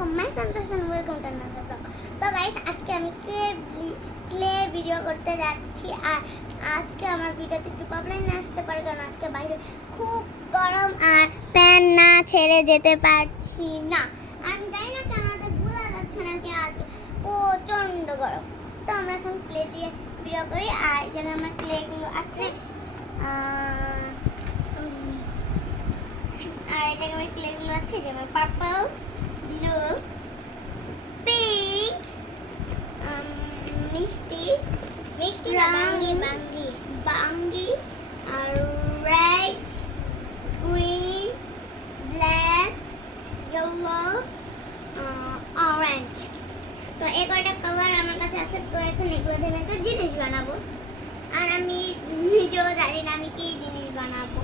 আলাইকুম, my Santosh and welcome to another blog. তো guys, আজকে আমি ক্লে ভিডিও করতে যাচ্ছি। আর আজকে আমার ভিডিওতে একটু প্রবলেম আসতে পারে, কারণ আজকে বাইরে খুব গরম আর ফ্যান না ছেড়ে যেতে পারছি না। আমি জানি না কেন আমাদের বোঝা যাচ্ছে না কি আজকে প্রচণ্ড গরম। তো আমরা এখন ক্লে দিয়ে ভিডিও করি। আর এই জায়গায় আমার ক্লেগুলো আছে, আর এই জায়গায় আমার ক্লেগুলো আছে যেমন পার্পল, ব্লু, পিঙ্ক, মিষ্টি মিষ্টি না বাঙ্গি বাঙ্গি বাঙ্গি, আর red, green, black, yellow, orange. তো এই কয়টা কালার আমার কাছে আছে। তো এখন এগুলো দিয়ে আমি একটা জিনিস বানাবো। আর আমি নিজেও জানি না আমি কি জিনিস বানাবো।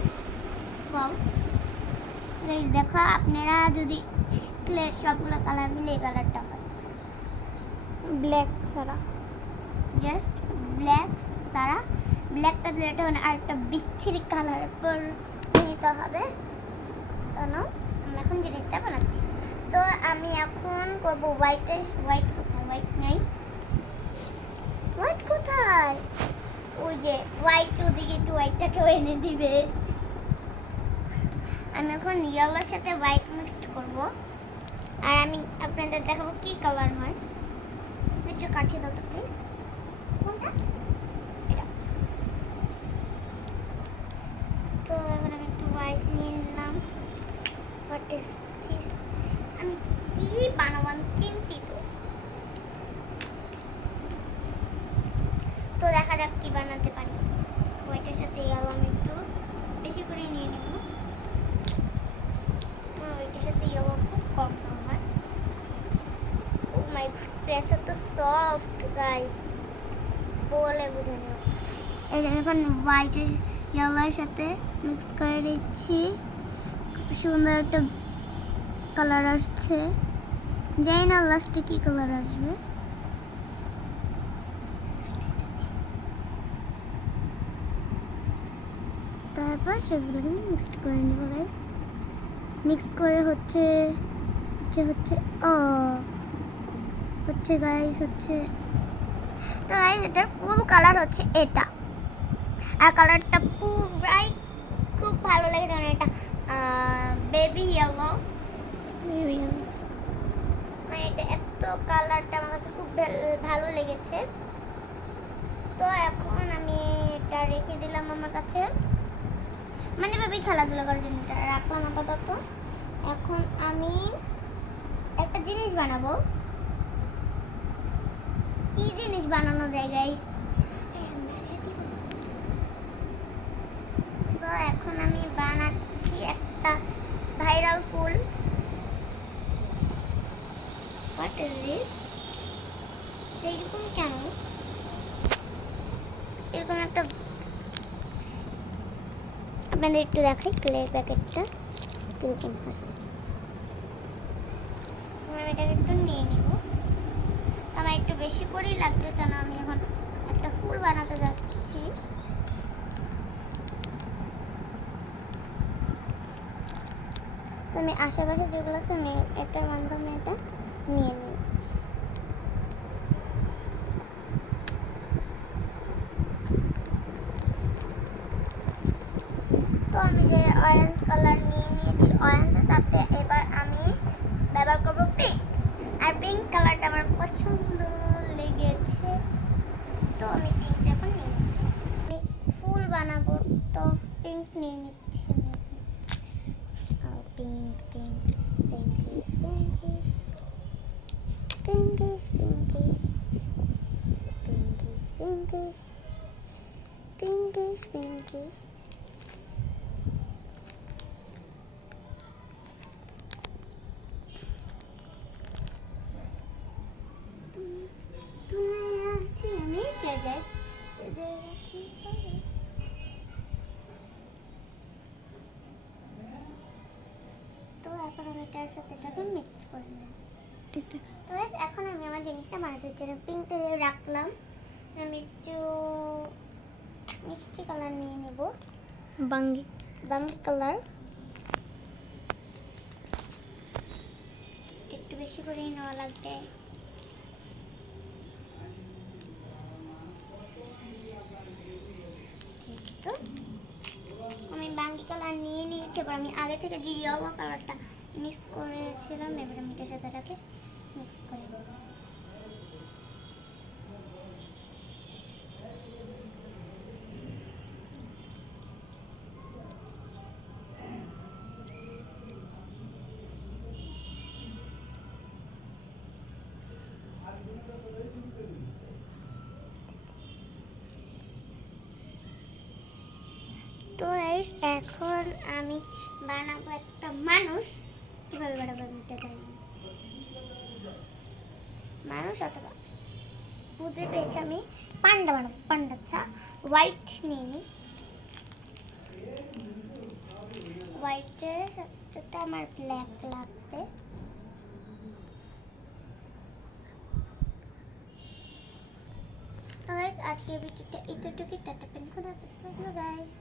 দেখো, আপনারা যদি ক্লের সবগুলো কালার মিলে এই কালারটা হয়, ব্ল্যাক ছাড়া, জাস্ট ব্ল্যাক ছাড়া। ব্ল্যাকটা দিলে এটা মানে আরেকটা বিচ্ছিরি কালার পর নিতে হবে। আমরা এখন জিনিসটা বানাচ্ছি। তো আমি এখন করবো হোয়াইট কোথায়? হোয়াইট নেই। হোয়াইট কোথায়? ওই যে হোয়াইট, ওদিকে একটু হোয়াইটটাকেও এনে দিবে। আমি এখন ইয়েলোর সাথে হোয়াইট মিক্সড করব। আর আমি আপনাদের দেখাবো কি কালার হয়। একটু কাঠিয়ে দাও তো প্লিজ। কোনটা? এটা। তো এখন আমি একটু হোয়াইট নিয়ে নিলাম। What is this? আমি কি বানাবো আমি চিন্তিত। তো দেখা যাক কি বানাতে পারি। হোয়াইটের সাথে ইয়েলো আমি একটু বেশি করে নিয়ে নেব। হোয়াইটের সাথে ইয়েলো খুব কম হয়। ও মাই গড, প্রেসার তো সফট গাইস, বলে বোঝানো। এই যে আমি এখন হোয়াইটের ইয়েলোর সাথে মিক্স করে দিচ্ছি। খুব সুন্দর একটা কালার আসছে। জানি না লাস্টে কি কালার আসবে। তারপর সেগুলোকে মিক্স করে নেব গাইস। মিক্স করে হচ্ছে গাইস হচ্ছে। তো গাইস, এটার ফুল কালার হচ্ছে এটা। আর কালারটা পুরাই খুব ভালো লেগেছে। মানে এটা বেবি ইয়েলো। মানে এটা এত কালারটা আমার কাছে খুব ভালো লেগেছে। তো এখন আমি এটা রেখে দিলাম আমার কাছে, মানে বেবি খেলাধুলা করার জন্য এটা রাখলাম আপাতত। এখন আমি একটা জিনিস বানাবো। কি জিনিস বানানো যায় গাইস? তো এখন আমি বানাচ্ছি একটা viral full. What is this? এইরকম কেন? এরকম একটা আপনাদের একটু দেখাই ক্লে প্যাকেটটা কিরকম হয়। আমি এটাকে একটু নিয়ে নেব। আমার একটু বেশি করেই লাগবে, কেন আমি এখন একটা ফুল বানাতে যাচ্ছি। তো আমি আশেপাশে যেগুলো আছে আমি এটার মাধ্যমে এটা নিয়ে নিই। তো আমি যে অরেঞ্জ কালার নিয়ে নিয়েছি, অরেঞ্জের সাথে এবার আমি ব্যবহার করবো পিঙ্ক। আর পিঙ্ক কালারটা আমার পছন্দ লেগেছে, তো আমি পিঙ্কটা এখন নিয়ে নিচ্ছি। আমি ফুল বানাবো, তো পিঙ্ক নিয়ে নিচ্ছি আমি। Pink pink pinkish pinkish pinkish pinkish pinkish pinkish pinkish. আমি সাজাই রাখি। তো এখন আমি এটার সাথে এটাকে মিক্স করে নেব। তো এখন আমি আমার জিনিসটা বানানোর জন্য পিঙ্কটা রাখলাম। আমি একটু মিষ্টি কালার নিয়ে নেব, বাঙ্গি কালার। একটু বেশি করেই নেওয়া লাগবে। তো আমি বাঙ্গি কালার নিয়ে নিয়েছি, এবার আমি আগে থেকে যে ইয়েলো কালারটা মিক্স করেছিলাম এবার আমি এটার সাথে এটাকে মিক্স করে নেব। তো গাইস এখন আমি বানাবো একটা মানুষ। কিভাবে বানাবো আমি এটা জানি না। মানুষ অথবা বুঝে পেয়েছি আমি পান্ডা বানাবো। পান্ডা আচ্ছা হোয়াইট নিয়ে নিই। হোয়াইটের সাথে আমার ব্ল্যাক লাগবে। তো গাইস আজকে ভিডিওটা এতটুকু। টাটা পেন, খুদা হাফেজ, লাভ ইউ গাইস।